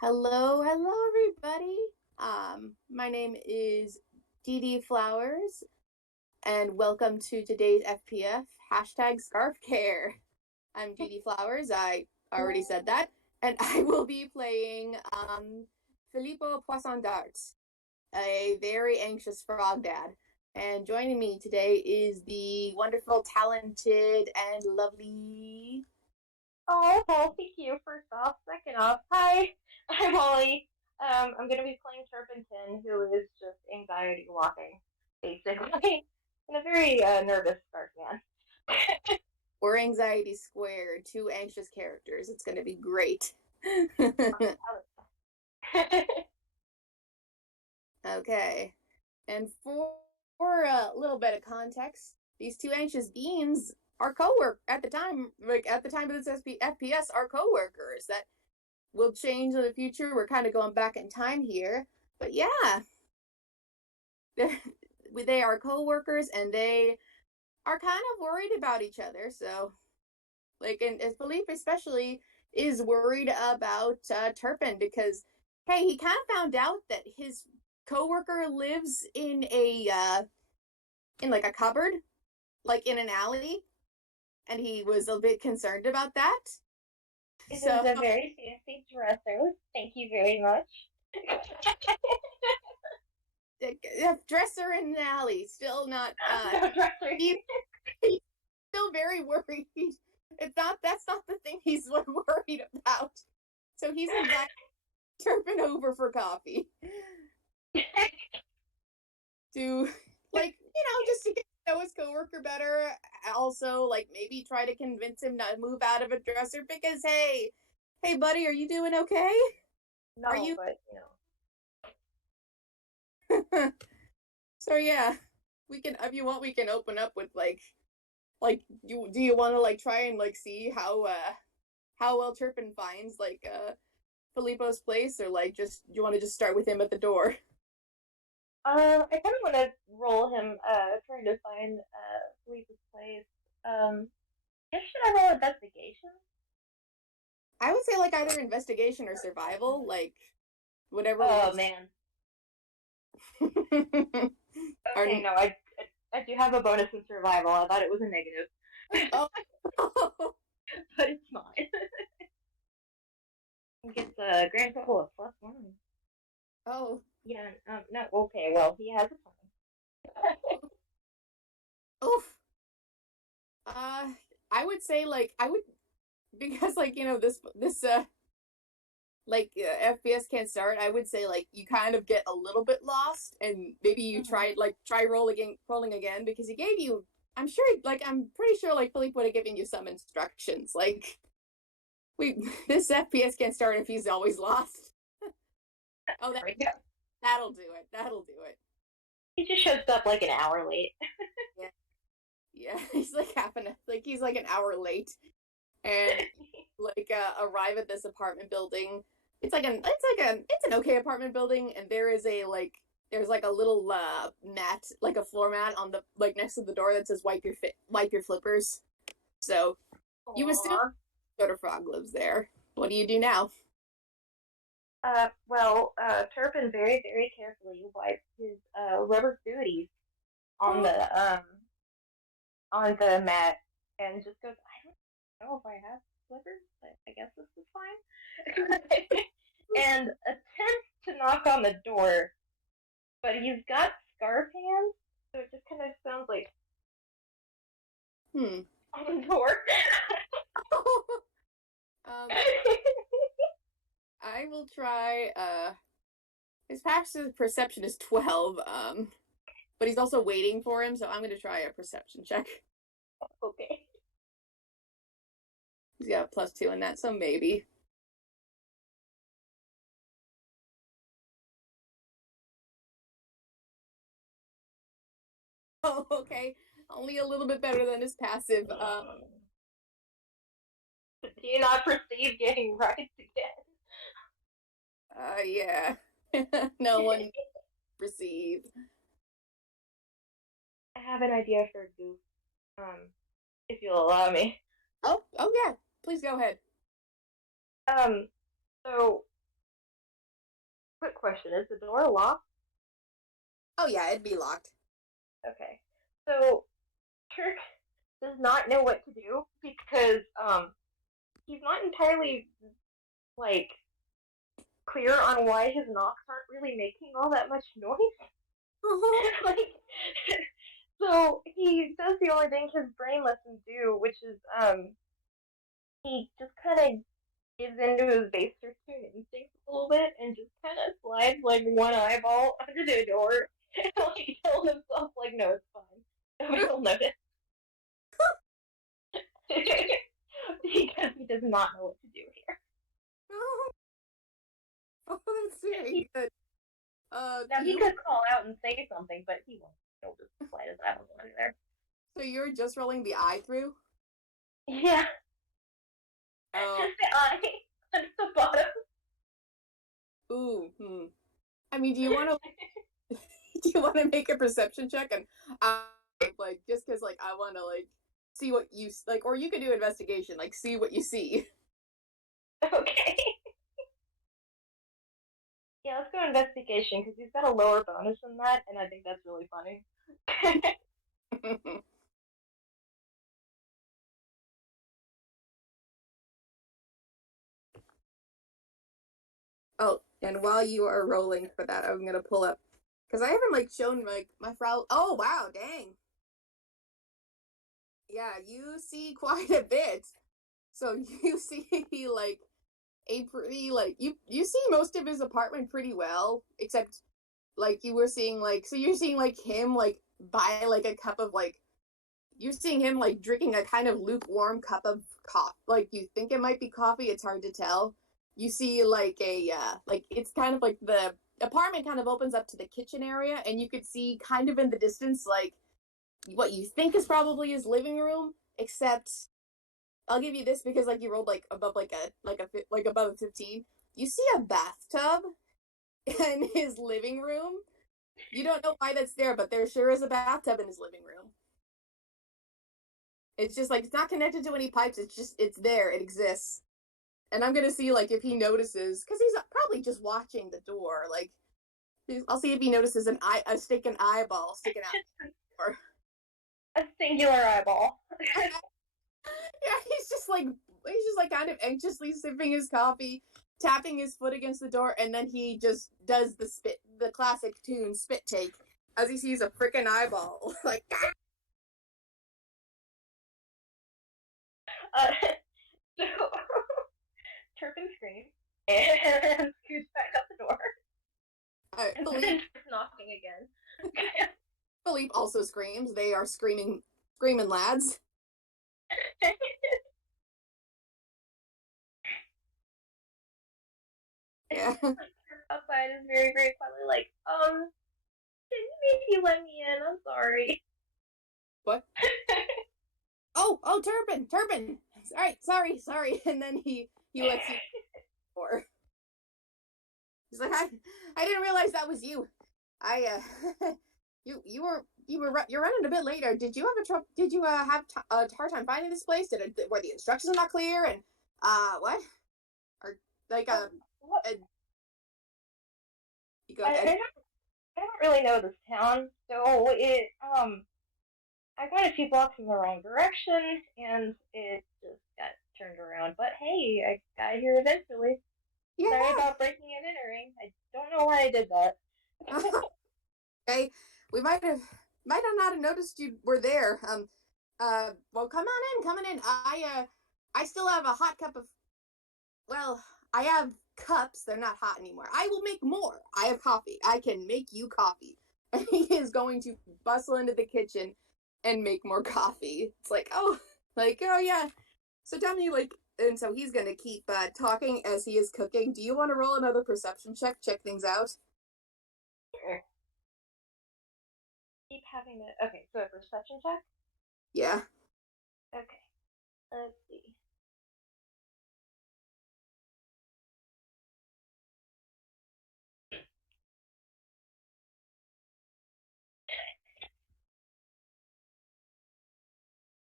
Hello, everybody. My name is Dee Flowers, and welcome to today's FPF hashtag Scarf Care. I'm Dee Flowers. I already said that, and I will be playing Phileapo Poisson Dart, a very anxious frog dad. And joining me today is the wonderful, talented, and lovely. Oh, well, thank you. First off, second off, hi, I'm Molly. I'm gonna be playing Turpin, who is just anxiety walking, basically, and a very nervous Spark man. We're anxiety squared, two anxious characters. It's going to be great. Okay. And for a little bit of context, these two anxious beings are co-work at the time, like at the time of this FPS, are co-workers that will change in the future. We're kind of going back in time here, but yeah, they are co-workers and they are kind of worried about each other. So, like, and Philippe especially is worried about Turpin because, hey, he kind of found out that his coworker lives in like a cupboard, like in an alley, and he was a bit concerned about that. It is So, a very fancy dresser. Thank you very much. dresser in an alley, still not. No dresser. He's, he's still very worried. It's not. That's not the thing he's worried about. So he's invited Turpin over for coffee to, like, just to get to know his coworker better. Also, like, maybe try to convince him not to move out of a dresser because, hey, buddy, are you doing okay? Are No, you? but So yeah, we can, if you want, we can open up with like do you want to like try and like see how well Turpin finds like Filippo's place, or like just do you want to just start with him at the door? I kind of want to roll him, trying to find Felipe's place. Guess should I roll investigation? I would say like either investigation or survival, like whatever Oh works. man. Are, Okay, no, I do have a bonus in survival. I thought it was a negative, oh, but it's not. He gets a grand total of +1. oh, Yeah, no, okay, well, he has a plan. oof. I would say like I would, because like this like FPS can't start. I would say like you kind of get a little bit lost, and maybe you Mhm. try rolling again because he gave you. I'm pretty sure like Philippe would have given you some instructions. Like we this FPS can't start if he's always lost. Oh, There we go. that'll do it. That'll do it. He just shows up like an hour late. Yeah, yeah. He's like he's like an hour late, and like arrive at this apartment building. It's an okay apartment building, and there's like a little mat, like a floor mat on the like next to the door that says wipe your flippers. So you assume Aww. Soda Frog lives there. What do you do now? Well, Turpin very, very carefully wipes his rubber booties on Oh, the mat and just goes, I don't know if I have slippers, but I guess this is fine. And attempts to knock on the door, but he's got scarf hands, so it just kind of sounds like hmm. on the door. um, I will try. His passive perception is 12. But he's also waiting for him, so I'm going to try a perception check. Okay. He's got a +2 in that, so maybe. Oh, okay. Only a little bit better than his passive. Do you not perceive getting rights again? Yeah. No one received. I have an idea for a goof, if you'll allow me. Oh, yeah. Please go ahead. Um, so quick question: is the door locked? Oh yeah, it'd be locked. Okay. So Turk does not know what to do because he's not entirely like clear on why his knocks aren't really making all that much noise. Like, so he does the only thing his brain lets him do, which is he just kind of gives into his base Turpin instincts a little bit and just kind of slides like one eyeball under the door and like tells himself like, no, it's fine, nobody will notice. Because he does not know what to do here. Oh, that's very good. Now Do he you? could call out and say something, but he won't. He'll just slide his eyeball under there. So you're just rolling the eye through? Yeah, Oh, just the eye under the bottom. ooh, hmm. I mean, do you want to? Do you want to make a perception check and like just because like I want to like see what you like, or you could do investigation, like see what you see. Okay. Yeah, let's go investigation because he's got a lower bonus than that, and I think that's really funny. Oh, and while you are rolling for that, I'm gonna pull up because I haven't like shown like my frau. Oh wow, dang. Yeah, you see quite a bit. So you see like a pretty like you see most of his apartment pretty well, except like you were seeing like so you're seeing like him like buy like a cup of like you're seeing him like drinking a kind of lukewarm cup of coffee. Like you think it might be coffee, it's hard to tell. You see like a like it's kind of like the apartment kind of opens up to the kitchen area and you could see kind of in the distance like what you think is probably his living room, except I'll give you this because like you rolled like above like above a 15. You see a bathtub in his living room. You don't know why that's there, but there sure is a bathtub in his living room. It's just like it's not connected to any pipes. It's just it's there. It exists. And I'm gonna see like if he notices because he's probably just watching the door. Like I'll see if he notices a sticking eyeball sticking out the door. A singular eyeball. Yeah, he's just like kind of anxiously sipping his coffee, tapping his foot against the door, and then he just does the classic tune spit take as he sees a freaking eyeball. Like, Uh, so Turpin screams and scoots back up the door, and then starts knocking again. Philippe also screams. They are screaming lads. Yeah. Outside is very, very quietly like, can you maybe let me in? I'm sorry. What? Oh, Turpin. All right, sorry. And then he lets you door. He's like, I didn't realize that was you. I you're running a bit later. Did you have a trouble? Did you have a hard time finding this place? Were the instructions not clear? And what? Or like you go I, ahead. I, don't, I don't really know this town, so I got a few blocks in the wrong direction, and it just got turned around. But hey, I got here eventually. Sorry Yeah. about breaking and entering. I don't know why I did that. Okay. We might have not have noticed you were there. Well, come on in. I still have a hot cup of well, I have cups. They're not hot anymore. I will make more. I have coffee. I can make you coffee. And he is going to bustle into the kitchen and make more coffee. It's like, oh yeah. So tell me, like, and so he's gonna keep talking as he is cooking. Do you want to roll another perception check? Check things out. Sure. Keep having to. Okay, so a perception check. Yeah. Okay, let's see.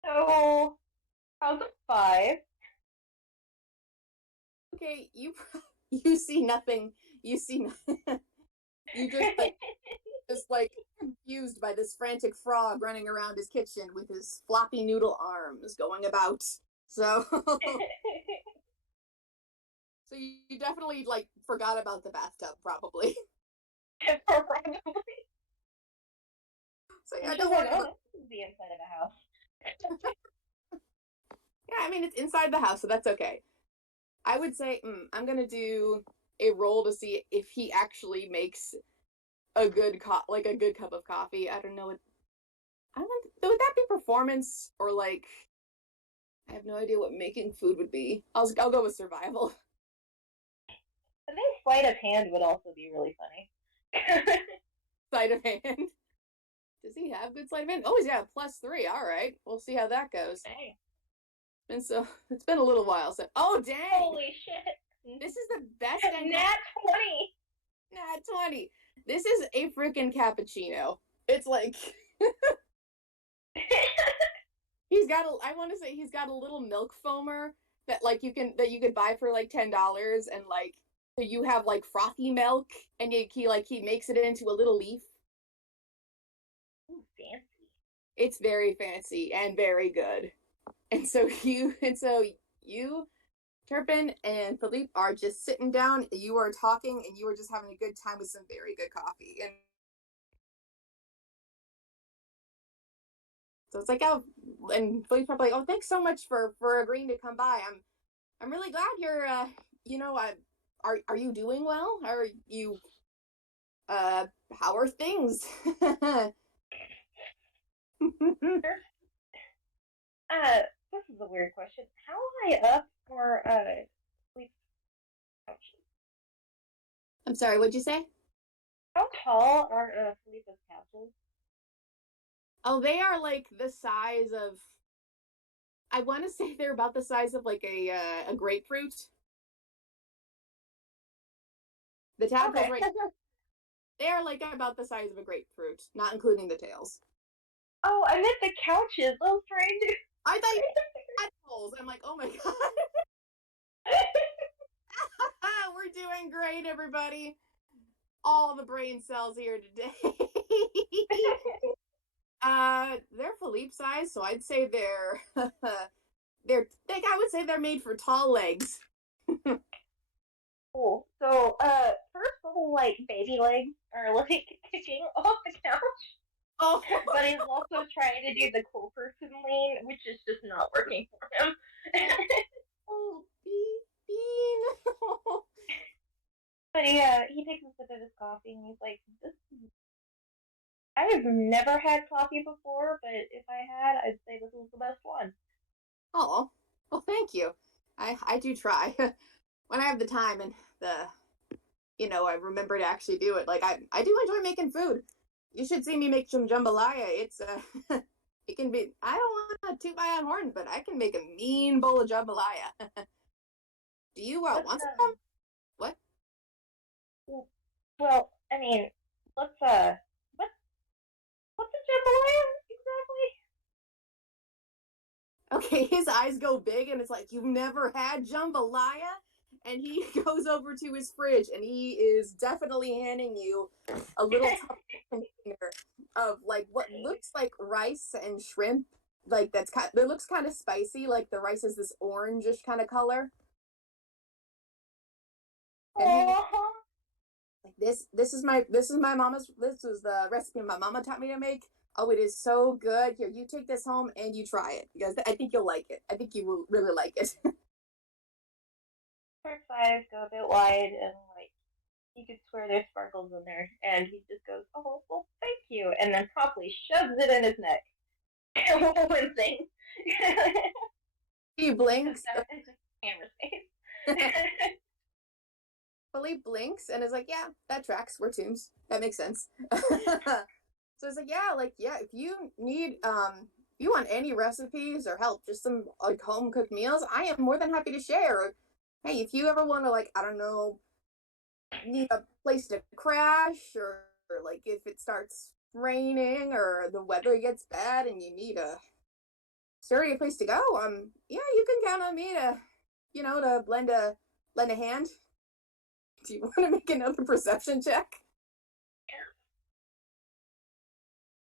So how's a 5? Okay. you see nothing. You see nothing. You just like confused by this frantic frog running around his kitchen with his floppy noodle arms going about. So so you definitely like forgot about the bathtub probably. Probably. So I'm yeah, just don't like, worry oh, about. this is the inside of a house. Yeah, I mean it's inside the house, so that's okay. I would say I'm gonna do a roll to see if he actually makes a good like a good cup of coffee. I don't know what I don't would that be performance or like I have no idea what making food would be. I'll go with survival. I think sleight of hand would also be really funny. Sleight of hand. Does he have good sleight of hand? Oh, he's got a +3. All right, we'll see how that goes. Dang. And so it's been a little while. So oh dang, Holy shit. this is the best Nat 20. Nat 20. This is a freaking cappuccino. It's like he's got a. I want to say he's got a little milk foamer that like you could buy for like $10 and like so you have like frothy milk and he makes it into a little leaf. Ooh, fancy. It's very fancy and very good. And so you Turpin and Philippe are just sitting down, you are talking, and you are just having a good time with some very good coffee. And so it's like, oh, and Philippe's probably like, oh, thanks so much for agreeing to come by. I'm really glad you're, are you doing well? Are you, how are things? This is a weird question. How high up are sleep couches? I'm sorry, what'd you say? How tall are Felipe's couches? Oh, they are like the size of, I want to say they're about the size of like a grapefruit. The tadpoles Okay. right they are like about the size of a grapefruit, not including the tails. Oh, I meant the couches. I was trying to. I thought you tadpoles. I'm like, oh my god. We're doing great, everybody. All the brain cells here today. They're Philippe size, so I'd say I would say they're made for tall legs. Cool. So, first little like baby legs are like kicking off the couch, Oh, but he's also trying to do the cool person lean, which is just not working for him. oh, bean. But he takes a sip of his coffee and he's like, "This is I have never had coffee before, but if I had, I'd say this was the best one." Oh, well, thank you. I do try when I have the time and I remember to actually do it. Like I do enjoy making food. You should see me make some jambalaya. It's it can be. I don't want to toot my own horn, but I can make a mean bowl of jambalaya. Do you What's want some? What? well, I mean, let's what what's a jambalaya Okay, his eyes go big and it's like, you've never had jambalaya? And he goes over to his fridge and he is definitely handing you a little container of like what looks like rice and shrimp. Like it looks kind of spicy. Like the rice is this orangish kind of color. And he exactly? like this is my mama's this is the recipe my mama taught me to make. Oh, it is so good. Here, you take this home and you try it because I think you'll like it. I think you will really like it. First eyes go a bit wide and like you could swear there's sparkles in there, and he just goes, "Oh, well, thank you," and then promptly shoves it in his neck. Wincing. He blinks. That is just camera space. Philippe blinks and is like, "Yeah, that tracks. We're tombs. That makes sense." So it's like, yeah, if you need if you want any recipes or help, just some like home cooked meals, I am more than happy to share. Hey, if you ever want to like, I don't know, need a place to crash or like if it starts raining or the weather gets bad and you need a sturdy place to go, yeah, you can count on me to, to lend a hand. Do you want to make another perception check?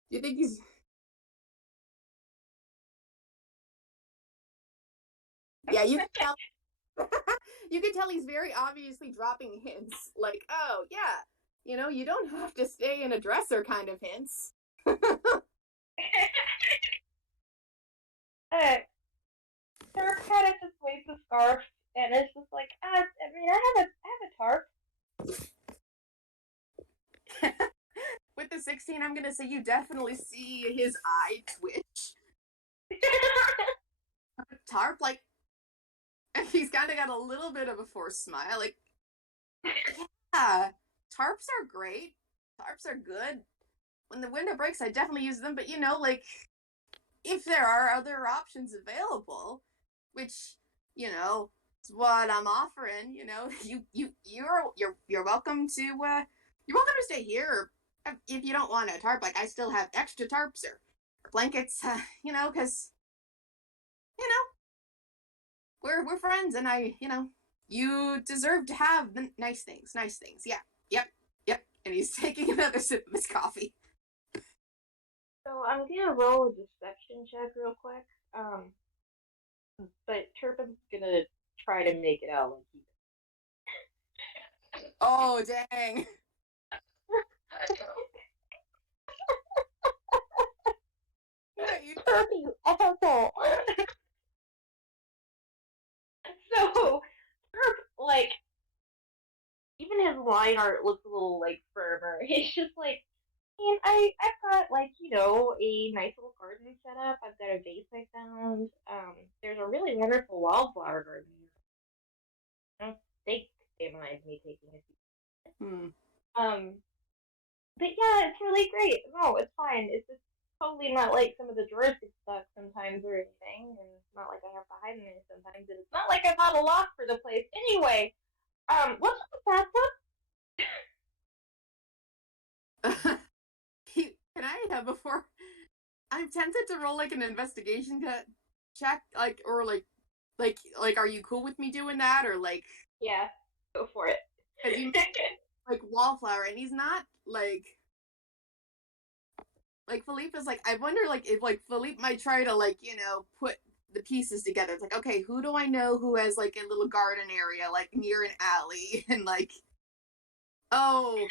Do you think he's... Yeah, you can tell. You can tell he's very obviously dropping hints. Like, oh, yeah, you don't have to stay in a dresser kind of hints. Turp kind of just waves the scarf, and it's just like, I mean, I have a tarp. With the 16, I'm gonna say you definitely see his eye twitch. Tarp, like, he's kind of got a little bit of a forced smile. Like, yeah, tarps are great. Tarps are good. When the window breaks, I definitely use them. But like, if there are other options available, which is what I'm offering. You're welcome to stay here. Or if you don't want a tarp, like I still have extra tarps or blankets. Because you know we're friends, and you deserve to have the nice things. Nice things. Yeah. Yep. And he's taking another sip of his coffee. So I'm gonna roll a deception check real quick. But Turpin's gonna try to make it out like he. Oh dang! Turp, you asshole! So Turp, like, even his line art looks a little like firmer. It's just like, man, I've got like a nice little garden set up. I've got a vase I found. There's a really wonderful wildflower garden. I don't think they mind me taking a few. But yeah, it's really great. No, it's fine. It's just totally not like some of the drawers get stuck sometimes or anything, and it's not like I have to hide in there sometimes, and it's not like I'm not a lock for the place. Anyway, what's with the Can I have before? I'm tempted to roll like an investigation check, like, or like, are you cool with me doing that, or like? Yeah, go for it. Because you like wallflower, and he's not like Philippe is like. I wonder like if like Philippe might try to like put the pieces together. It's like, okay, who do I know who has like a little garden area like near an alley, and like, oh.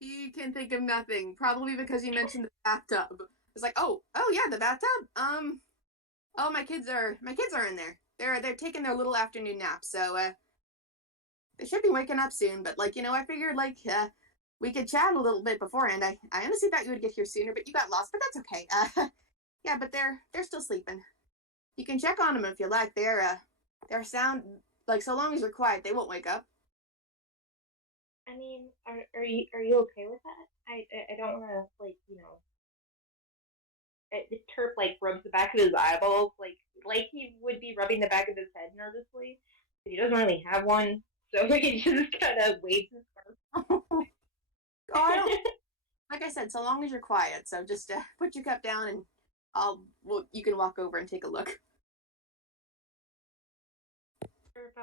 He can think of nothing. Probably because you mentioned the bathtub. It's like, oh yeah, the bathtub. Oh, my kids are in there. They're taking their little afternoon nap, so they should be waking up soon. But like, I figured like we could chat a little bit beforehand. I honestly thought you would get here sooner, but you got lost. But that's okay. Yeah, but they're still sleeping. You can check on them if you like. They're sound, like, so long as you're quiet, they won't wake up. I mean, are you okay with that? I don't want to like the Turp like rubs the back of his eyeballs like he would be rubbing the back of his head nervously, but he doesn't really have one, so he just kind of waves his scarf. Oh, I don't. Like I said, so long as you're quiet. So just put your cup down, and you can walk over and take a look. Turp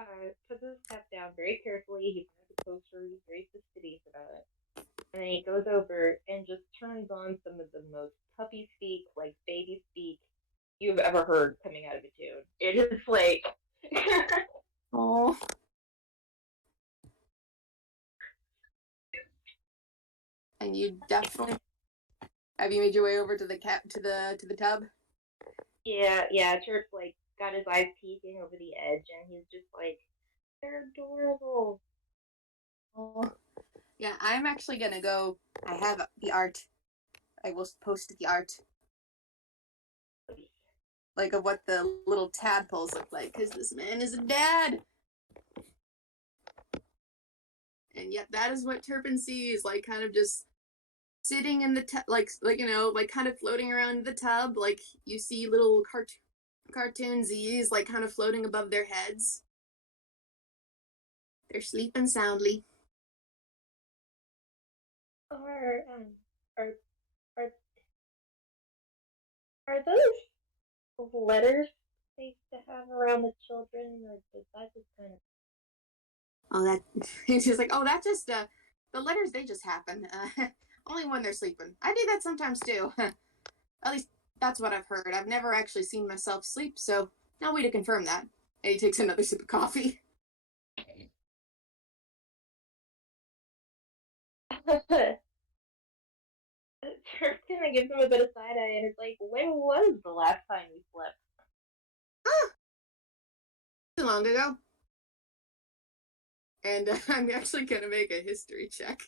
puts his cup down very carefully. He finds the coaster. He's very fastidious about it. And then he goes over and just turns on some of the most puppy speak, like baby speak, you've ever heard coming out of a tune. It is like. Oh. And you definitely have you made your way over to the tub? Yeah. Turp's like got his eyes peeking over the edge, and he's just like, they're adorable. Oh. Yeah, I'm actually gonna go. I have the art. I will post the art, like, of what the little tadpoles look like, because this man is a dad. And yet, that is what Turpin sees, like, kind of just sitting in the tub, like kind of floating around the tub. Like, you see little cartoonsies, like, kind of floating above their heads. They're sleeping soundly. Or are are are those letters safe to have around the children, or does that just kind of? Oh, that. He's just like, oh, that just the letters they just happen. Only when they're sleeping. I do that sometimes too. At least that's what I've heard. I've never actually seen myself sleep, so no way to confirm that. And he takes another sip of coffee. Turpin gives him a bit of side eye and is like, when was the last time you slept? Ah, too long ago. And I'm actually gonna make a history check.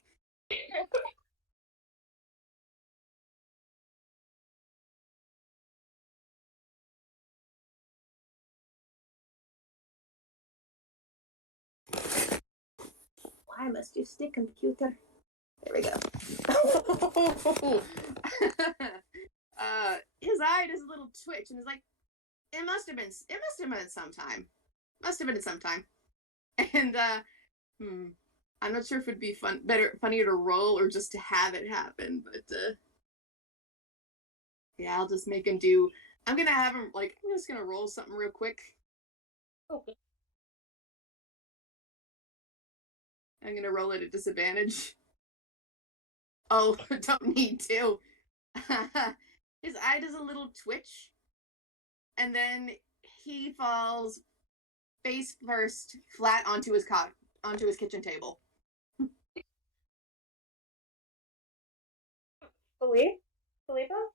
Why must you stick, computer? There we go. His eye does a little twitch and is like, it must have been. It must have been sometime. Must have been sometime. And I'm not sure if it'd be funnier to roll or just to have it happen. But yeah, I'll just make him do. I'm gonna have him like. I'm just gonna roll something real quick. Okay. I'm gonna roll it at disadvantage. Oh, don't need to. His eye does a little twitch, and then he falls face first, flat onto his kitchen table. Phileapo?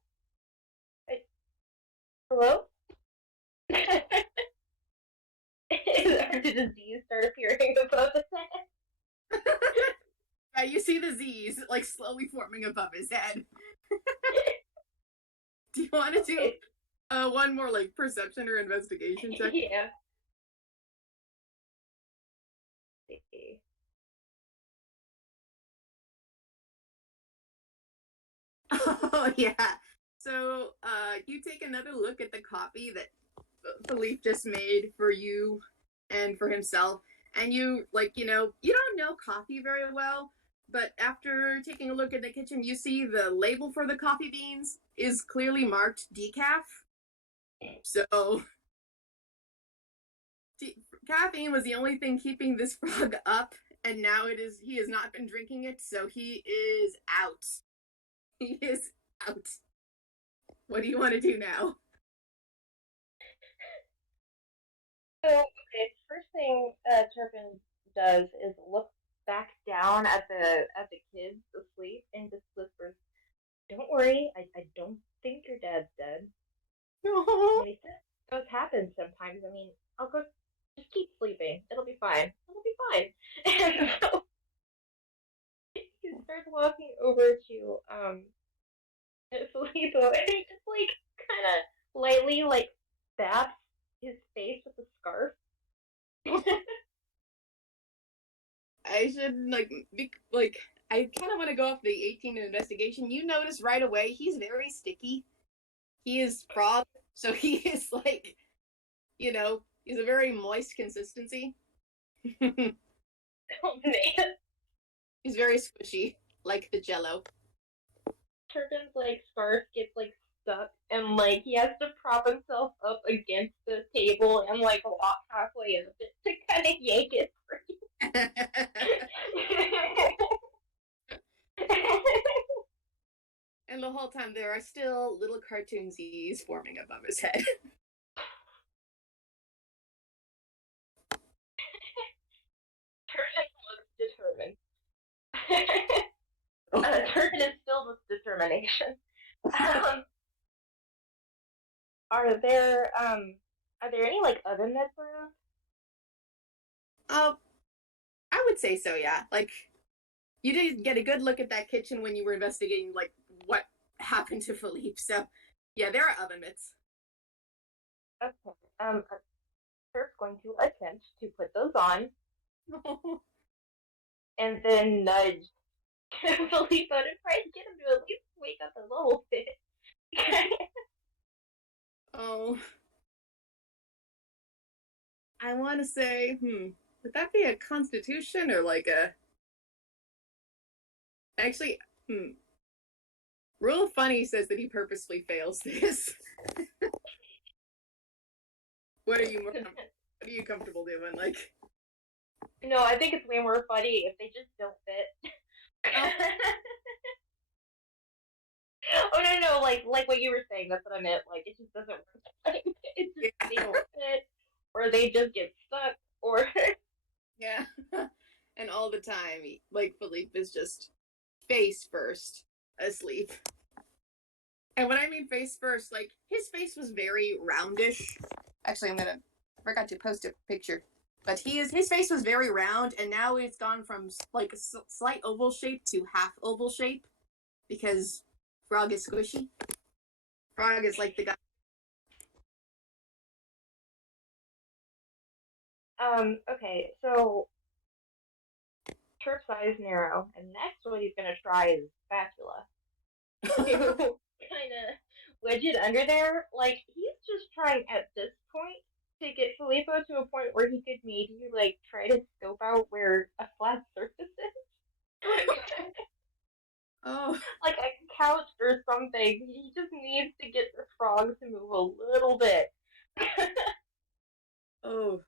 Hello? Did a Z start appearing above his head? You see the Z's like slowly forming above his head. Do you want to do one more like perception or investigation check? Yeah. Oh yeah. So you take another look at the copy that Philippe just made for you and for himself, and you you don't know coffee very well, but after taking a look at the kitchen, you see the label for the coffee beans is clearly marked decaf. So caffeine was the only thing keeping this frog up, and now he has not been drinking it, so he is out. He is out. What do you want to do now? So, okay, first thing Turpin does is look back down at the kids asleep and just whispers, "Don't worry, I don't think your dad's dead." No. And he says, "Those happen sometimes. I mean, I'll go. Just keep sleeping. It'll be fine. It'll be fine." And so he starts walking over to Phileapo, and he just like kind of lightly like stabs his face with a scarf. I should like I kind of want to go off the 18 investigation. You notice right away he's very sticky. He is frog, so he is he's a very moist consistency. Oh man. He's very squishy, like the Jello. Turpin's like scarf gets like stuck and like he has to prop himself up against the table and like walk halfway up it to kind of yank it free. And the whole time there are still little cartoon Z's forming above his head. Turpin was determined. Turpin is filled with determination. Um, are there any like oven mitts around? Oh, I would say so, yeah. Like you did get a good look at that kitchen when you were investigating like what happened to Philippe. So yeah, there are oven mitts. Okay. Turp's going to attempt to put those on and then nudge Philippe to try and get him to at least wake up a little bit. Oh, I want to say, would that be a constitution or like a actually, Rule of Funny says that he purposely fails this. What are you comfortable doing? Like No, I think it's way more funny if they just don't fit. Oh, Oh no, like what you were saying. That's what I meant. Like it just doesn't work. Like it's just yeah. they don't fit, or they just get stuck, or Yeah. And all the time, like Philippe is just face first asleep. And when I mean face first, like his face was very roundish. Actually, forgot to post a picture. But his face was very round, and now it's gone from like a slight oval shape to half oval shape because Frog is squishy. Frog is like the guy. okay, so Turp's eyes narrow, and next what he's gonna try is spatula. To kind of wedge it under there. Like he's just trying at this point to get Phileapo to a point where he could maybe like try to scope out where a flat surface is. Oh, Like a couch or something. He just needs to get the frog to move a little bit. oh.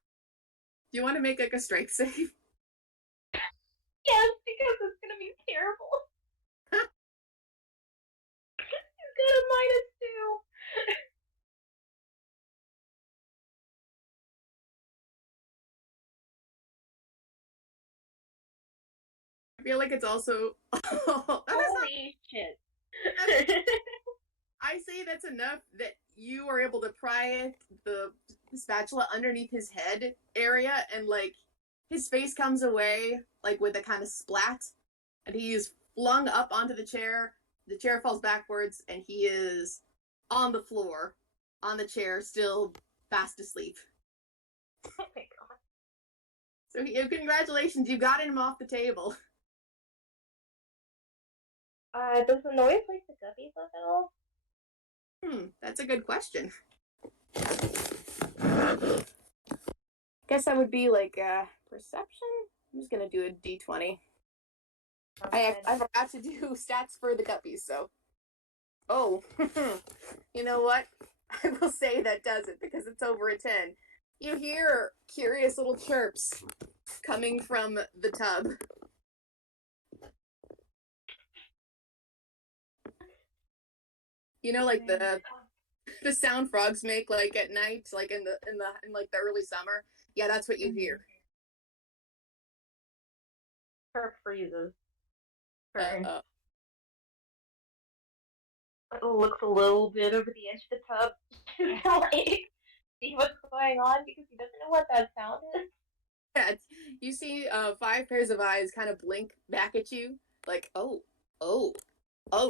Do you want to make like a strike save? Yes, because it's gonna be terrible. He's got a -2. I feel like it's also. Oh, that is not. Holy shit. I say that's enough that you are able to pry the spatula underneath his head area, and like his face comes away like with a kind of splat, and he is flung up onto the chair. The chair falls backwards, and he is on the floor, on the chair, still fast asleep. Oh my god. So congratulations, you got him off the table. Does the noise wake the guppies up at all? That's a good question. Guess that would be like perception. I'm just gonna do a d20. I forgot to do stats for the guppies, so. Oh, you know what? I will say that does it because it's over a 10. You hear curious little chirps coming from the tub. You know, like the sound frogs make like at night, like in like the early summer. Yeah, that's what you hear. Turp freezes. Turn. Uh, Looks a little bit over the edge of the tub to like see what's going on because he doesn't know what that sound is. yeah, you see five pairs of eyes kind of blink back at you, like, oh, oh,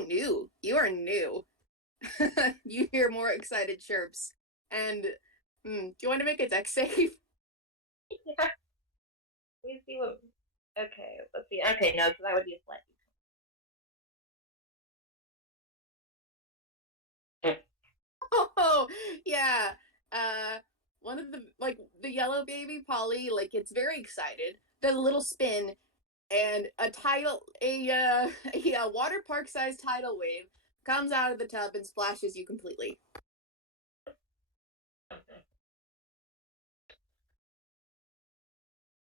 new. You are new. You hear more excited chirps. And do you want to make a deck save? Yeah. Let me see what. Okay, let's see. Okay, no, so that would be a flat. Oh, yeah. Uh, one of the yellow baby Polly, like it's very excited. Does a little spin, and a water park sized tidal wave comes out of the tub and splashes you completely.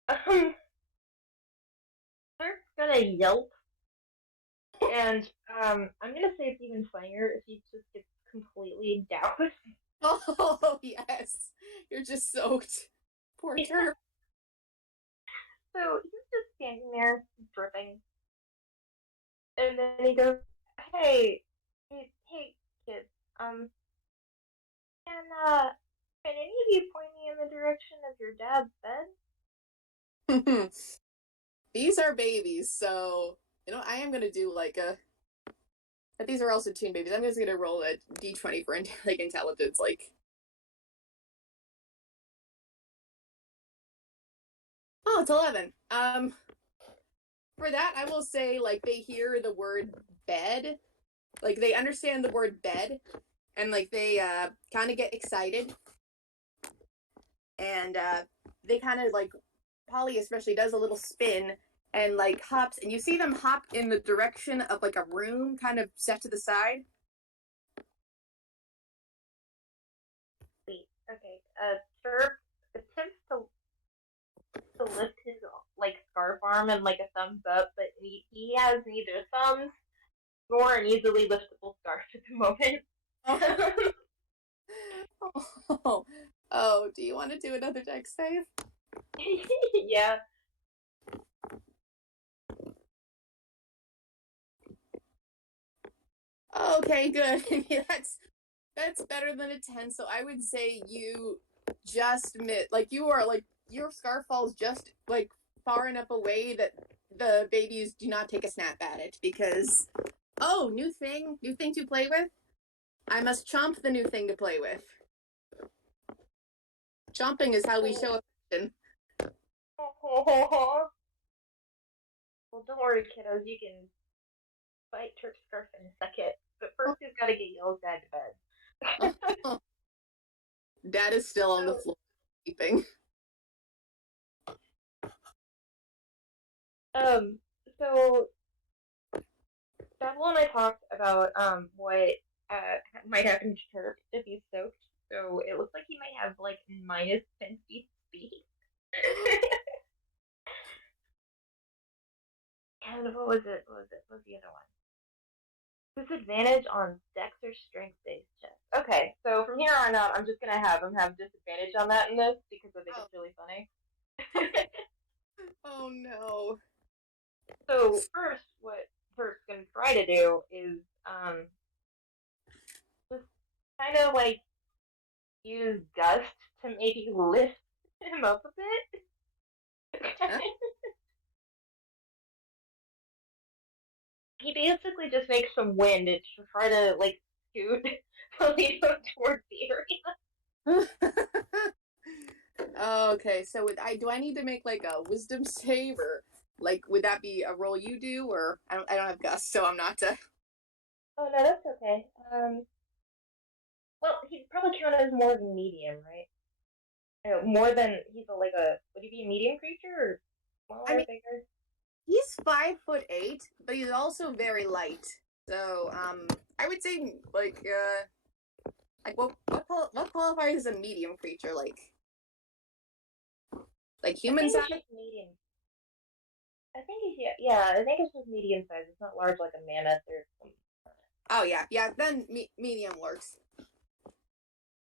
Turp's gonna yelp, and I'm gonna say it's even funnier if he just gets completely doused. Oh yes, you're just soaked. Poor Yeah. Turp. So he's just standing there, dripping, and then he goes, "Hey, kids, can can any of you point me in the direction of your dad's bed?" These are babies, so I am gonna do like a. But these are also toon babies. I'm just gonna roll a d20 for like intelligence. Like, oh, it's 11. For that, I will say like they hear the word bed, like they understand the word bed, and like they kind of get excited, and they kind of like Polly especially does a little spin and like hops, and you see them hop in the direction of like a room kind of set to the side. Sweet. Okay. Turp attempts to to lift his like scarf arm and like a thumbs up, but he has neither thumbs nor an easily liftable scarf at the moment. Oh, oh, do you want to do another deck save? Yeah. Okay, good. Yeah, that's better than a 10. So I would say you just like you are like your scarf falls just like far enough away that the babies do not take a snap at it because oh, new thing to play with. I must chomp the new thing to play with. Chomping is how we show affection. Well, don't worry, kiddos. You can fight Turk Scarf in a second. But first, we've got to get Yellow's dad to bed. Dad is still on the so, floor sleeping. um, so Bevel and I talked about what might happen to Turk if he's soaked. So it looks like he might have like minus 10 feet speed. And what was it? What was the other one? Disadvantage on Dex or Strength based checks. Okay, so from here on out, I'm just gonna have him have disadvantage on that in this because I think it's really funny. Oh no. So first, what Bert's gonna try to do is just kind of like use gust to maybe lift him up a bit. Huh? He basically just makes some wind to try to like scoot Phileapo towards the area. Okay, so do I need to make like a wisdom save or like would that be a roll you do or I don't have Gus, so I'm not Oh no, that's okay. Well, he'd probably count as more than medium, right? More than he's like a would he be a medium creature or I smaller, mean bigger? he's 5'8", but he's also very light. So I would say like what qualifies as a medium creature like I human think size? it's just medium. I think he's yeah. I think it's just medium size. It's not large like a mammoth or something. Oh yeah, yeah. Then medium works.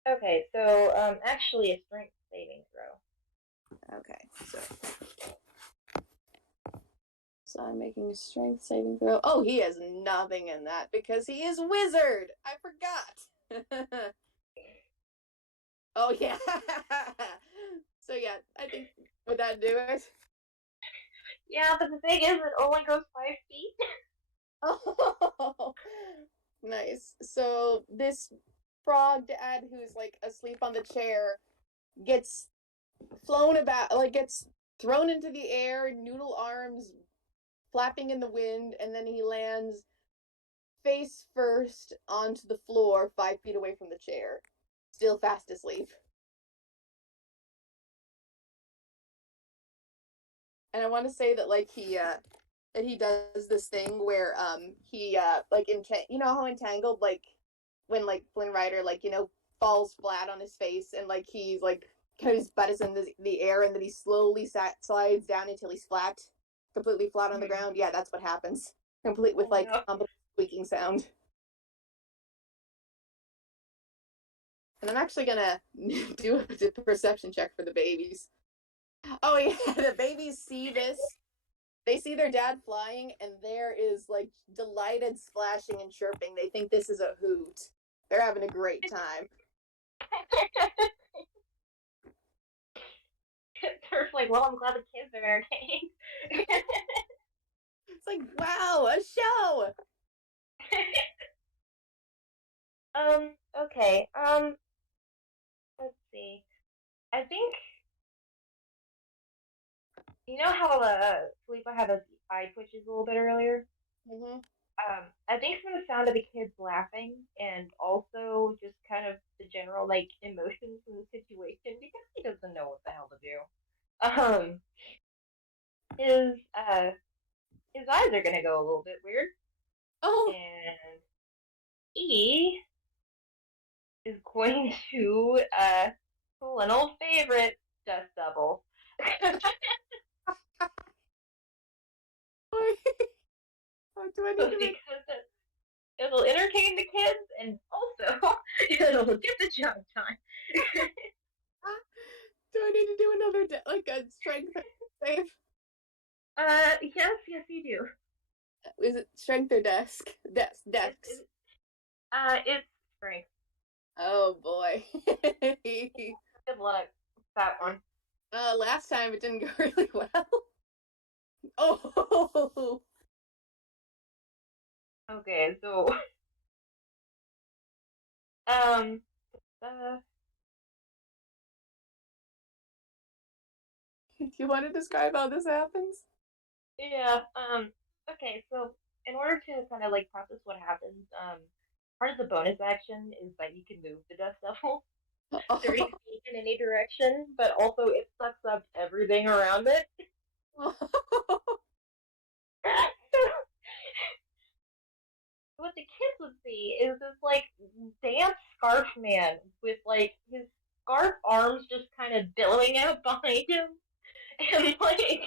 Okay, so actually a strength saving throw. Okay, so I'm making a strength saving throw. Oh, he has nothing in that because he is wizard. I forgot. Oh yeah. So yeah, I think would that do it? Yeah, but the thing is, it only goes 5 feet. Oh, nice. So this frog dad who's like asleep on the chair gets flown about, like gets thrown into the air, noodle arms flapping in the wind, and then he lands face first onto the floor 5 feet away from the chair, still fast asleep. And I want to say that like he does this thing where he like you know how entangled like when Flynn Rider like falls flat on his face and like he's like kind of his butt is in the air and then he slowly slides down until he's flat, completely flat on the ground. Yeah, that's what happens. Complete with Oh like no. squeaking sound. And I'm actually gonna do a perception check for the babies. Oh yeah, the babies see this. They see their dad flying, and there is like delighted splashing and chirping. They think this is a hoot. They're having a great time. Turf's like, well, I'm glad the kids are entertained. It's like, wow, a show. Okay. Let's see. I think you know how Felipe had those eye twitches a little bit earlier. Mm-hmm. I think from the sound of the kids laughing and also just kind of the general like emotions in the situation because he doesn't know what the hell to do. Um, his uh his eyes are gonna go a little bit weird, Oh, and he is going to pull an old favorite dust double. Oh, do I need to make? Because it'll entertain the kids and also it'll get the job done. Do I need to do another like a strength save? Yes, you do. Is it strength or desk? It's Dex. it, it's strength. Oh boy. Good luck with that one. Last time it didn't go really well. Oh, Okay, so um, uh, do you want to describe how this happens? yeah, okay, so in order to kind of like process what happens, part of the bonus action is that you can move the dust devil 30 Oh. feet in any direction, but also it sucks up everything around it. So what the kids would see is this like damp scarf man with like his scarf arms just kind of billowing out behind him, and like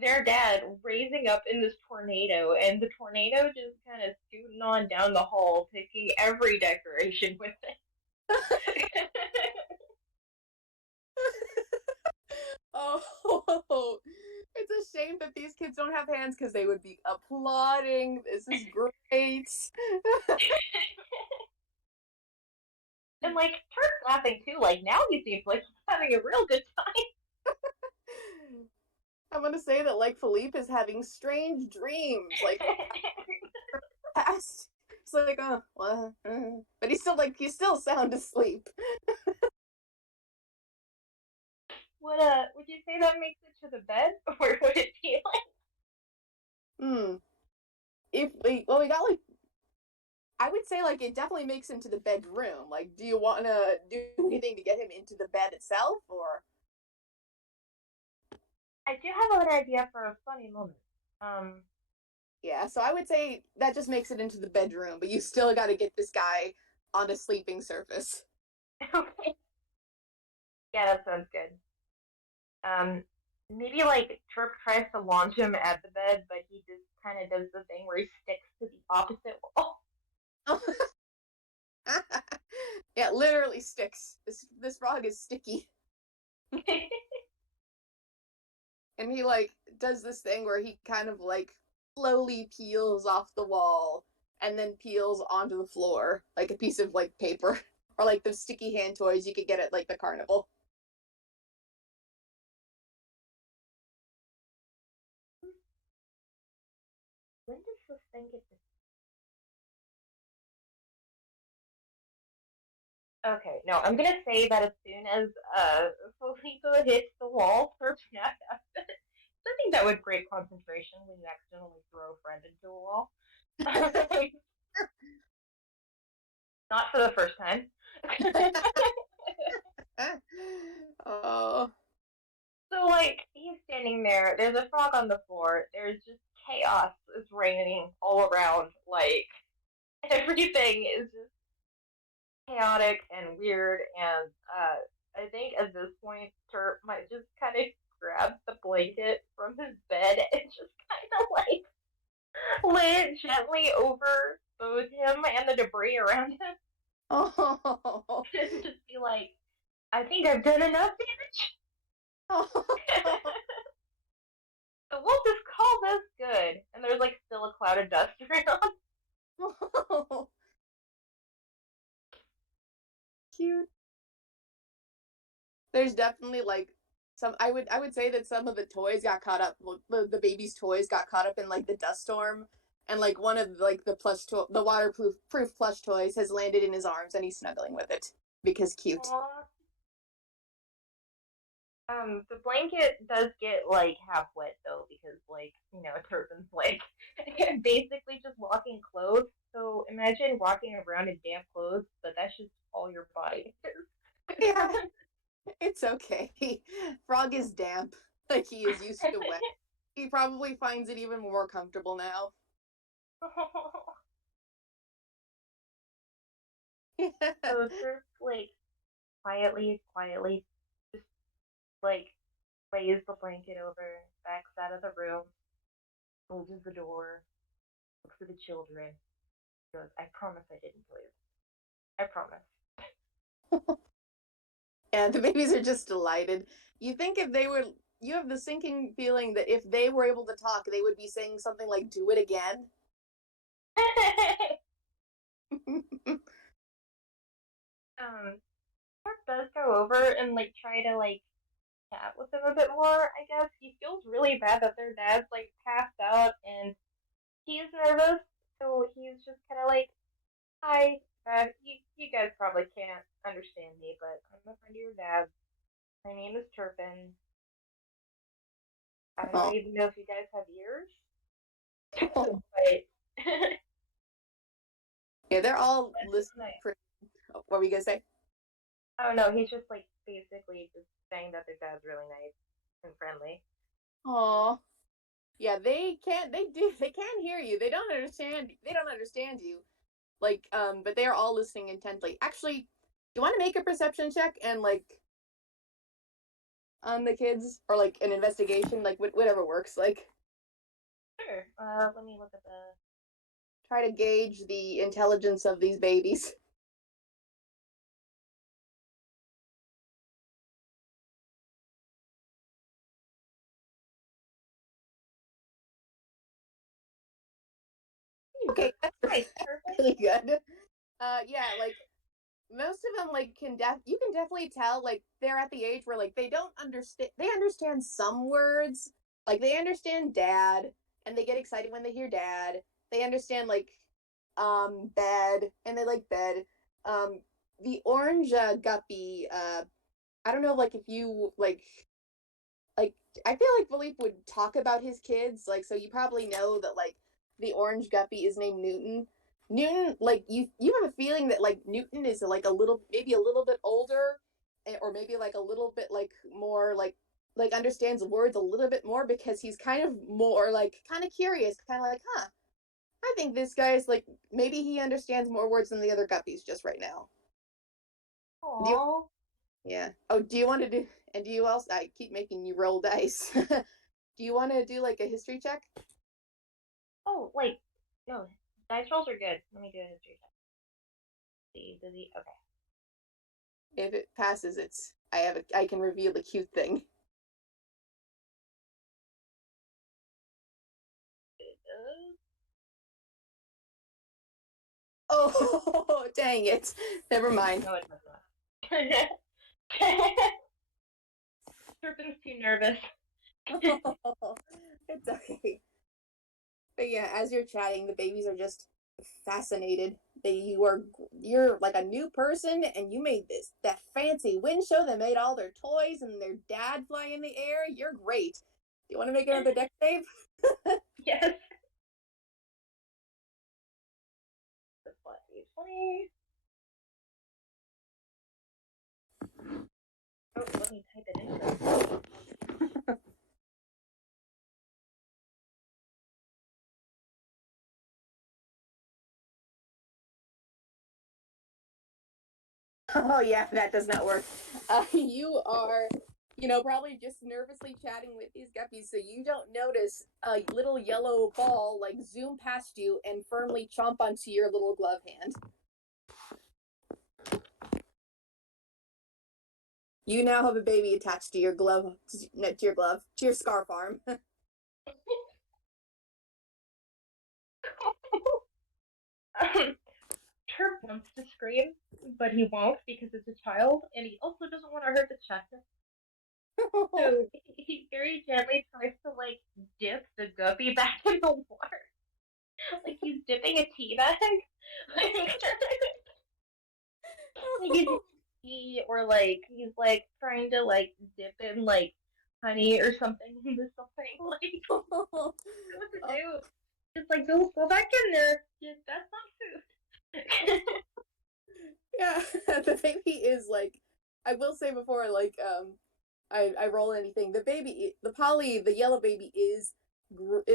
their dad raising up in this tornado, and the tornado just kind of scooting on down the hall, taking every decoration with it. Oh, it's a shame that these kids don't have hands because they would be applauding. This is great. And like Turk's laughing too. Like now he seems like he's having a real good time. I'm gonna say that like Philippe is having strange dreams, like past. It's like, oh, what? But he's still sound asleep. Would you say that makes it to the bed, or would it be like? Hmm. If we got like, I would say like it definitely makes him to the bedroom. Like, do you want to do anything to get him into the bed itself, or? I do have an idea for a funny moment. Um, Yeah, so I would say that just makes it into the bedroom, but you still got to get this guy on a sleeping surface. okay, yeah, that sounds good. Um, maybe like Chirp tries to launch him at the bed, but he just kind of does the thing where he sticks to the opposite wall. Yeah, literally sticks. This frog is sticky, and he like does this thing where he kind of like slowly peels off the wall and then peels onto the floor like a piece of like paper or like the sticky hand toys you could get at like the carnival. When does this thing get this? Okay, no, I'm gonna say that as soon as Phileapo hits the wall, Chirp snaps out of it. I think that would break concentration when you accidentally throw a friend into a wall. Not for the first time. Oh. So like he's standing there. There's a frog on the floor. There's just chaos is raining all around. Like everything is just chaotic and weird. And I think at this point, Turp might just kind of grab the blanket from his bed and just kind of like lay it gently over both him and the debris around him, Oh. and just be like, "I think I've done enough damage." So we'll just call this good. And there's like still a cloud of dust around. Cute. There's definitely like some I would say that some of the toys got caught up the baby's toys got caught up in like the dust storm, and like one of like the waterproof proof plush toys has landed in his arms and he's snuggling with it because cute. Aww. The blanket does get like half wet though because like Turpin's like basically just walking clothes. So imagine walking around in damp clothes, but that's just all your body is. Yeah, it's okay. Frog is damp. Like he is used to wet. He probably finds it even more comfortable now. So Turp like quietly, just like lays the blanket over, backs out of the room, closes the door, looks at the children, goes, I promise I didn't kill you. I promise. And the babies are just delighted. You think if they were, you have the sinking feeling that if they were able to talk, they would be saying something like, do it again. Mark does go over and like try to like chat with them a bit more, I guess. He feels really bad that their dad's like passed out and he's nervous, so he's just kinda like, hi, you guys probably can't understand me, but I'm a friend of your dad's. My name is Turpin. I don't Oh. even know if you guys have ears, but Yeah, they're all that's just listening. nice. What were you gonna say? Oh no, he's just like basically just saying that their dad's really nice and friendly. Oh, yeah, they can't. They do. They can hear you. They don't understand. They don't understand you. Like, but they are all listening intently. Actually, do you want to make a perception check and like on the kids, or like an investigation, like whatever works. Like, Sure. Let me look at the. try to gauge the intelligence of these babies. Okay, that's Nice, perfect. really good. Yeah, like most of them like you can definitely tell like they're at the age where like they understand some words, like they understand dad and they get excited when they hear dad. They understand like bed and they like bed. um the orange guppy, I don't know, like if you like I feel like Philippe would talk about his kids, like, so you probably know that like the orange guppy is named Newton. Newton, like you have a feeling that like Newton is like a little, maybe a little bit older, or maybe like a little bit like more like understands words a little bit more because he's kind of more like kind of curious, kind of like, huh, I think this guy's like maybe he understands more words than the other guppies just right now. Do you, Aww. yeah. Oh, do you want to do? And do you also? I keep making you roll dice. Do you want to do like a history check? Oh, wait. No, dice rolls are good. Let me do a history check. See, does he? Okay. If it passes, I can reveal a cute thing. Oh, dang it! Never mind. No, it does not. Turpin's too nervous. It's okay. But yeah, as you're chatting, the babies are just fascinated. You're like a new person, and you made this that fancy wind show that made all their toys and their dad fly in the air. You're great. Do you want to make another deck save? Yes. That's what, 20. Oh, let me type it in. Oh yeah, that does not work. You are, probably just nervously chatting with these guppies, so you don't notice a little yellow ball like zoom past you and firmly chomp onto your little glove hand. You now have a baby attached to your glove, to your scarf arm. um, Turp wants to scream, but he won't because it's a child, and he also doesn't want to hurt the chest. So he very gently tries to like dip the guppy back in the water, like he's dipping a tea bag. Like he's tea, or like he's like trying to like dip in like honey or something into something. Like what to do? Just like go back in there. That's not food. Yeah, the baby is like, I will say before, like, I roll anything. The yellow baby is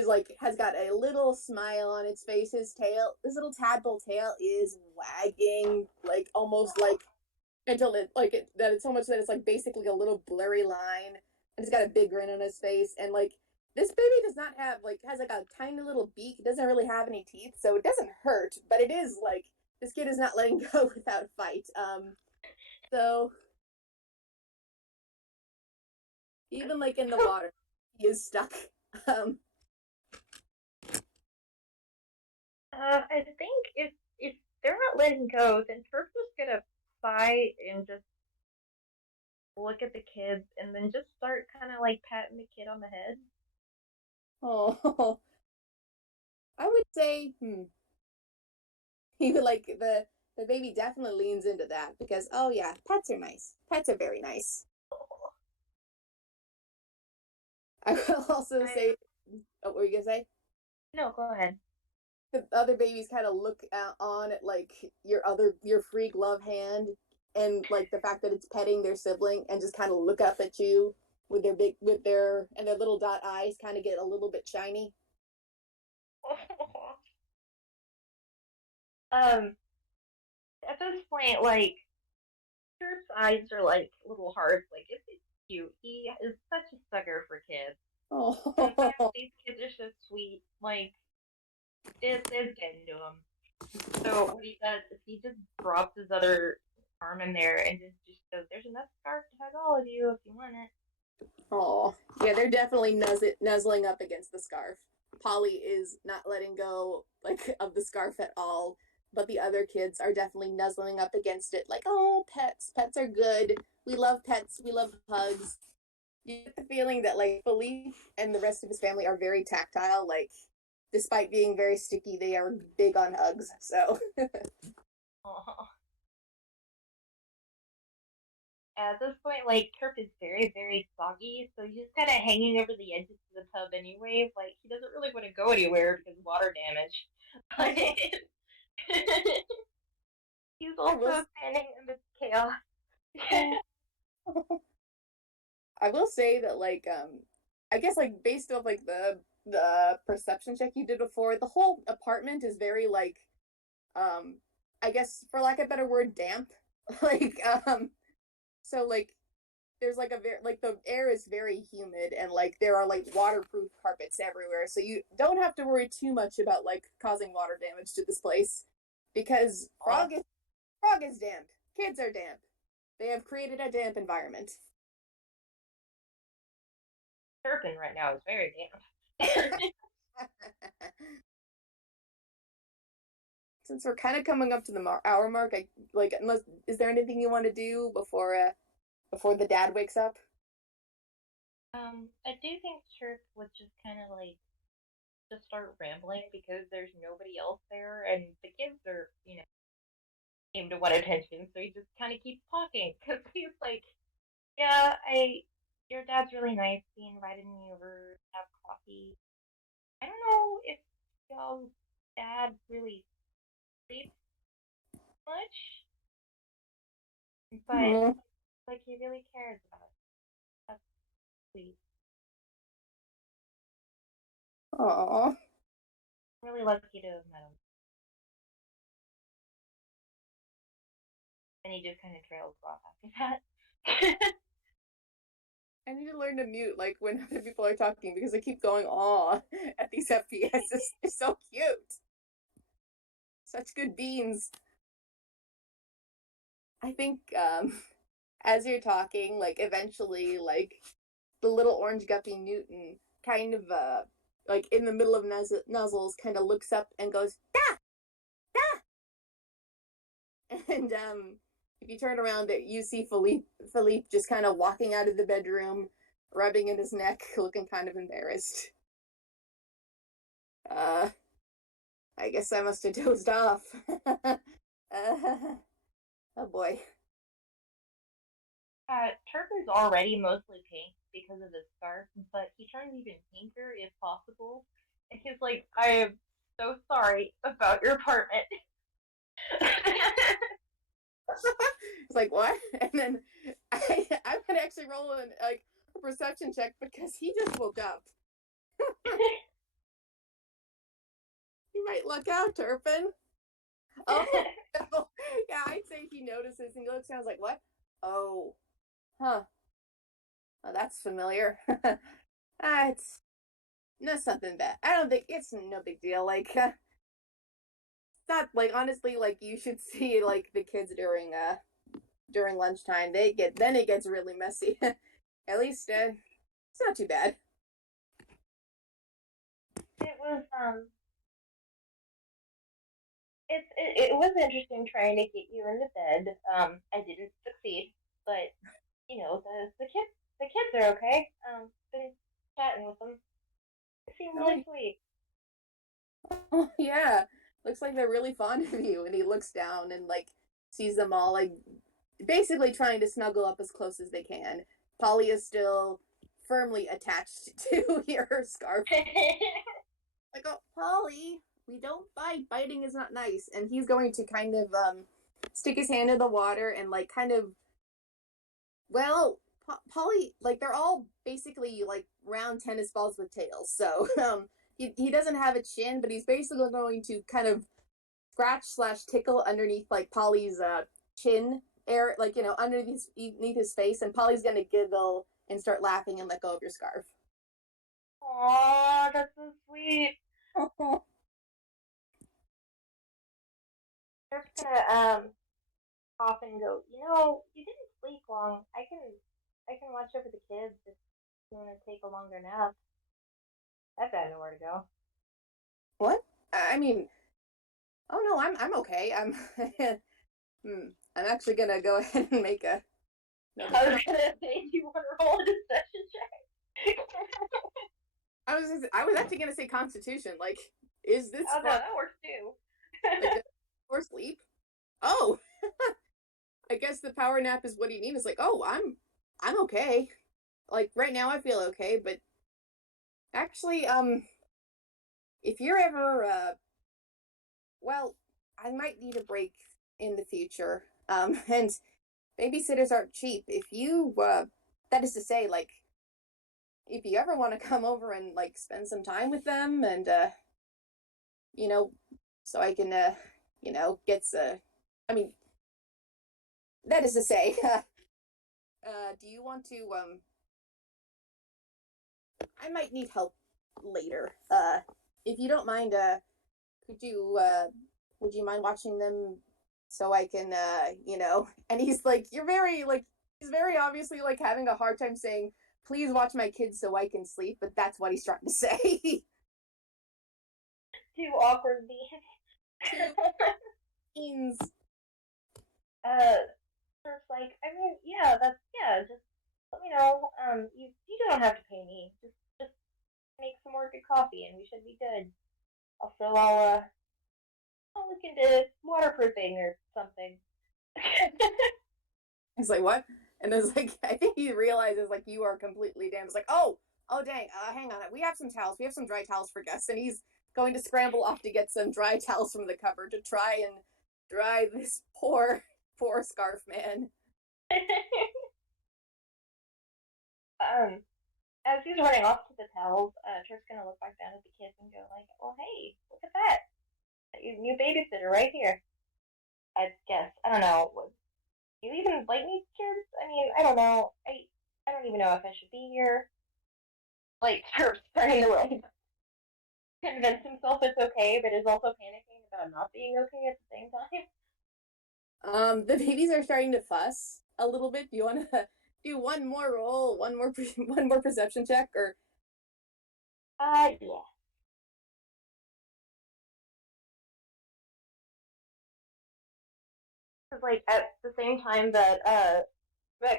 like has got a little smile on its face. His little tadpole tail is wagging, like almost like until that it's so much that it's like basically a little blurry line. and he's got a big grin on his face. And like this baby does not have like has like a tiny little beak. It doesn't really have any teeth, so it doesn't hurt. But it is like this kid is not letting go without a fight. So even like in the water, he is stuck. Um, I think if they're not letting go, then Turp's just gonna sigh and just look at the kids and then just start kind of like patting the kid on the head. oh, I would say, he would like the baby definitely leans into that because oh yeah, pets are nice. Pets are very nice. I will also I say, oh, what were you gonna say? no, go ahead. The other babies kind of look on at like your free glove hand and like the fact that it's petting their sibling and just kind of look up at you with their big with their and their little dot eyes kind of get a little bit shiny. um, at this point, like Turp's eyes are like little hearts. Like it's cute. He is such a sucker for kids. And the fact Oh, that these kids are so sweet, like it's getting to him. So what he does is he just drops his other arm in there and just goes, "There's enough scarf to hug all of you if you want it." oh, yeah, they're definitely nuzzling up against the scarf. Polly is not letting go like of the scarf at all, but the other kids are definitely nuzzling up against it. Like, oh, pets, pets are good. We love pets. We love hugs. You get the feeling that like Philippe and the rest of his family are very tactile. Like, despite being very sticky, they are big on hugs. So, Aww. At this point, like Turp is very, very soggy, so he's kind of hanging over the edges of the tub anyway. Like he doesn't really want to go anywhere because of water damage. But he's I will. also standing amidst chaos. I will say that like I guess like based off like the perception check you did before, the whole apartment is very like um I guess for lack of a better word, damp. like so like there's like a very like the air is very humid and like there are like waterproof carpets everywhere. So you don't have to worry too much about like causing water damage to this place because Aw, frog is damp. Kids are damp. They have created a damp environment. Turpin right now is very damp. Since we're kind of coming up to the hour mark, I like unless is there anything you want to do before the dad wakes up? I do think Turp would just kind of like just start rambling because there's nobody else there and the kids are, seem to want attention, so he just kind of keeps talking because he's like, "Yeah, your dad's really nice. He invited me over to have coffee. I don't know if y'all's dad really sleeps much, but Mm. like he really cares about us. That's sweet. Aw. I'm really lucky to have met him." And he just kind of trails off after that. I need to learn to mute like when other people are talking because I keep going aw at these FPSs. They're so cute. Such good beans. I think as you're talking, like eventually like the little orange guppy Newton kind of like in the middle of nuzzles kind of looks up and goes da da and if you turn around you see Philippe just kind of walking out of the bedroom rubbing at his neck looking kind of embarrassed. uh I guess I must have dozed off. Oh boy. Turk is already mostly pink because of his scarf, but he turns even pinker if possible. And he's like, "I am so sorry about your apartment." It's like what? And then I'm gonna actually roll like a perception check because he just woke up. You might luck out, Turpin. Oh no. Yeah, I'd say he notices and he looks down. I was like, what? Oh, huh. Oh, that's familiar. It's not something bad. I don't think it's no big deal. Like, it's not like honestly, like you should see like the kids during lunchtime. Then it gets really messy. At least it's not too bad. It was it was interesting trying to get you into bed. I didn't succeed, but the kids are okay. Been chatting with them. They seem really Oh, sweet. oh yeah. Looks like they're really fond of you. And he looks down and like sees them all like basically trying to snuggle up as close as they can. Polly is still firmly attached to your scarf. Like, oh, Polly, we don't bite. Biting is not nice. And he's going to kind of stick his hand in the water and like kind of well, Polly, like they're all basically like round tennis balls with tails. So he doesn't have a chin, but he's basically going to kind of scratch slash tickle underneath like Polly's chin air, like underneath his face, and Polly's gonna giggle and start laughing and let go of your scarf. Aw, that's so sweet. They're just gonna cough and go. You didn't sleep long. I can watch over the kids if you want to take a longer nap. I've got nowhere to go. What? I mean, oh no, I'm okay. I'm actually gonna go ahead and make another. I was gonna say, do you want to roll a deception check? I was actually gonna say Constitution. Like, is this Oh no, for that works too. like for sleep? Oh, I guess the power nap is what you need. It's like, oh, I'm okay. Like right now, I feel okay, but actually, if you're ever well, I might need a break in the future. And babysitters aren't cheap. If you that is to say, like if you ever want to come over and like spend some time with them and you know, so I can get I mean, that is to say, do you want to I might need help later. If you don't mind, could you would you mind watching them so I can and he's like you're very like he's very obviously like having a hard time saying please watch my kids so I can sleep, but that's what he's trying to say. Too awkwardly. Two teens. uh, Surf's like, I mean, yeah. Just let me know. You don't have to pay me. Just make some more good coffee, and we should be good. Also, I'll look into waterproofing or something. He's like, what? And it's like, I think he realizes like you are completely damn. It's like, oh dang, hang on. We have some towels. We have some dry towels for guests. And he's going to scramble off to get some dry towels from the cupboard to try and dry this poor scarf man. um, as he's running off to the towels, Trip's gonna look back down at the kids and go like, "Well, hey, look at that, your new babysitter right here." I guess I don't know. Do you even like me, kids? I mean, I don't know. I don't even know if I should be here. Like Trip's starting to like convince himself it's okay, but is also panicking about not being okay at the same time. The babies are starting to fuss a little bit. Do you want to do one more roll, one more perception check, or Yeah. Because like at the same time that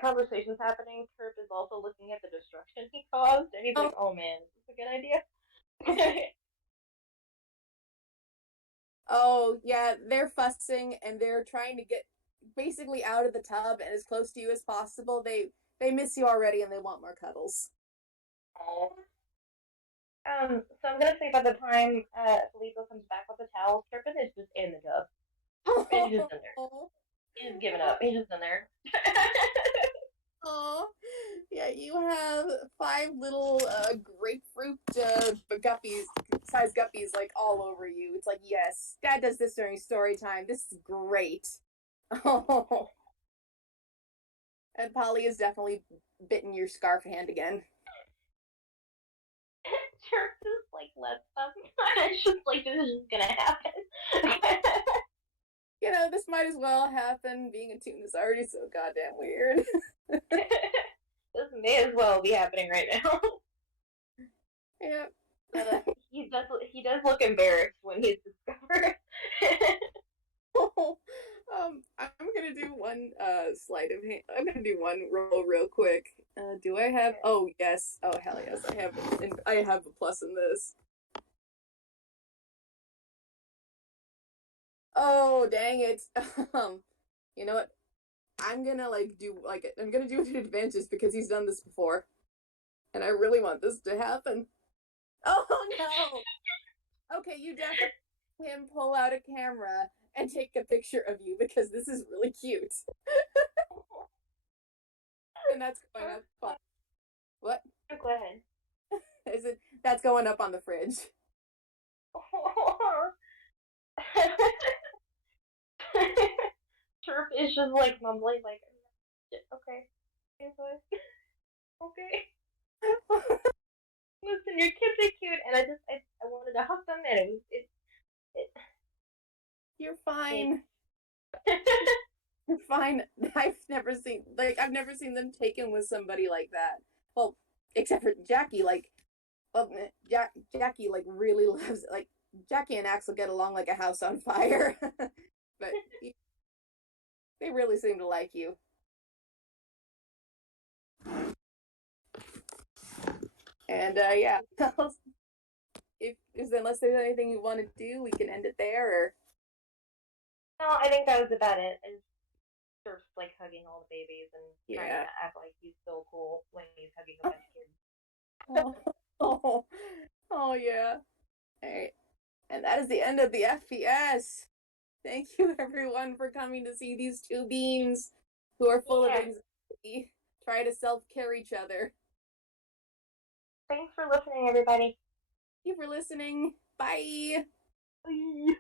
conversation's happening, Turp is also looking at the destruction he caused, and he's like, oh, "Oh man, is this a good idea?" oh yeah, they're fussing and they're trying to get basically out of the tub and as close to you as possible. They miss you already and they want more cuddles. So I'm gonna say by the time Phileapo comes back with the towel, Turpin is just in the tub. And he's just in there. Oh, He's just giving up. He's just in there. oh, yeah, you have five little grapefruit guppies, size guppies, like all over you. It's like, yes, Dad does this during story time. This is great. Oh, And Polly is definitely bitten your scarf hand again. Church just like lets them. It's just like this is just gonna happen. This might as well happen. Being a toon is already so goddamn weird. This may as well be happening right now. Yeah. But he does look embarrassed when he's discovered. I'm gonna do one sleight of hand. I'm gonna do one roll real quick. Do I have? Oh yes. Oh hell yes. I have a plus in this. Oh dang it. You know what? I'm gonna do it in advantage because he's done this before, and I really want this to happen. Oh no. Okay, you definitely him pull out a camera and take a picture of you because this is really cute. And that's going up. What? Go ahead. Is it? That's going up on the fridge. Turp is just like mumbling, like, okay, okay. Listen, your kids are cute, and I wanted to hug them, and it You're fine. You're fine. I've never seen them taken with somebody like that. Well, except for Jackie. Jackie like really loves like Jackie and Axel get along like a house on fire. But they really seem to like you. And yeah, if unless there's anything you want to do, we can end it there. Or No, I think that was about it. And Turp's like hugging all the babies and trying yeah. to act like he's so cool when he's hugging a bunch of kids. Oh, oh yeah. All right, and that is the end of the FPS. Thank you everyone for coming to see these two beings who are full of anxiety try to self-care each other. Thanks for listening, everybody. Thank you for listening. Bye. Bye.